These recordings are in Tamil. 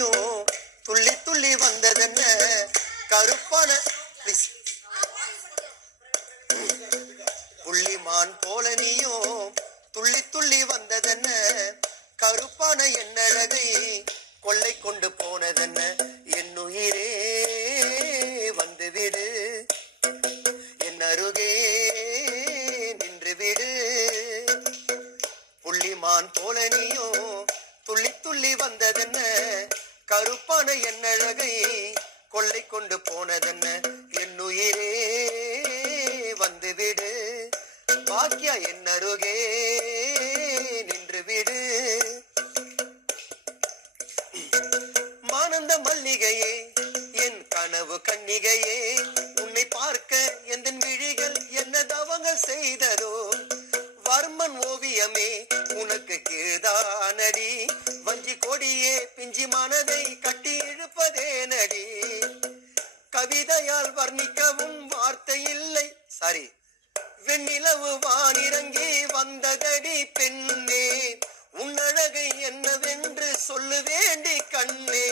நீயும் துள்ளி துள்ளி வந்ததென்ன கருப்பான புள்ளிமான் போல நீயும் துள்ளி துள்ளி வந்ததென்ன கருப்பான என்னழகை கொள்ளை கொண்டு போனதென்ன என்னுயிரே வந்துவிடு என் அருகே நின்று விடு புள்ளிமான் போல நீயும் துள்ளி துள்ளி வந்ததென்ன கருப்பான என்னழகை கொள்ளை கொண்டு போனதென்ன என்னுயிரே வந்துவிடு பாக்கியா என் அருகே நின்று விடு மானந்த மல்லிகையே என் கனவு கன்னிகையே உன்னை பார்க்க எந்த விழிகள் என்ன தவங்கள் செய்ததோ வர்மன் ஓவியமே உனக்கு கீழ்தானடி வஞ்சி கொடியே பிஞ்சி மனதை கட்டி இழுப்பதே நடி கவிதையால் வர்ணிக்கவும் வார்த்தை இல்லை சாரி வெண்ணிலவு வானிறங்கி வந்ததடி பெண்ணே உன்னழகை என்னவென்று சொல்லு வேண்டி கண்ணே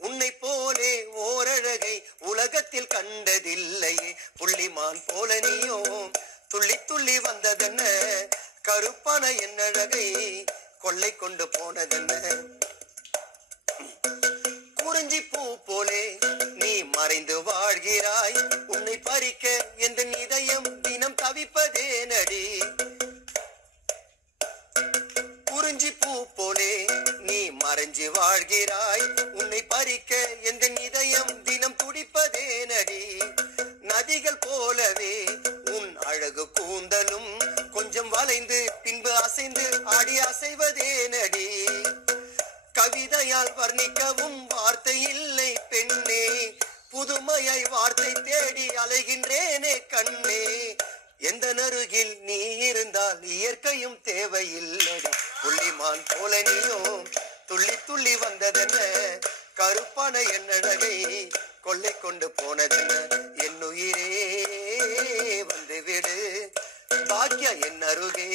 உன்னை போலே ஓரழகை உலகத்தில் கண்டதில்லையே புள்ளிமான் போல நீயும் துள்ளி துள்ளி வந்ததென்ன கருப்பான என்னழகை கொள்ளை கொண்டு போனதென்ன குறிஞ்சி பூ போலே நீ மறைந்து வாழ்கிறாய் உன்னை பறிக்க எந்த இதயம் தினம் தவிப்பதே நடி குறிஞ்சி பூ போலே நீ மறைஞ்சு வாழ்கிறாய் உன்னை பறிக்க எந்த இதயம் தினம் துடிப்பதே நடி நதிகள் போலவே உன் அழகு கூந்தலும் கொஞ்சம் வளைந்து பின்பு அசைந்து ஆடி அசைவதே நடி கவிதையால் வர்ணிக்கவும் வார்த்தை இல்லை பெண்ணே புதுமையாய் வார்த்தை தேடி அலைகின்றேனே கண்ணே எந்த நருகில் நீ இருந்தால் இயற்கையும் தேவையில்லடி புள்ளிமான் போல நீயும் துள்ளி துள்ளி வந்ததென்ன கருப்பான என்னழகை கொள்ளை கொண்டு போனதென்ன என்னுயிரே வந்து விடு பாக்கியா என் அருகே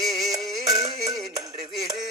நின்று விடு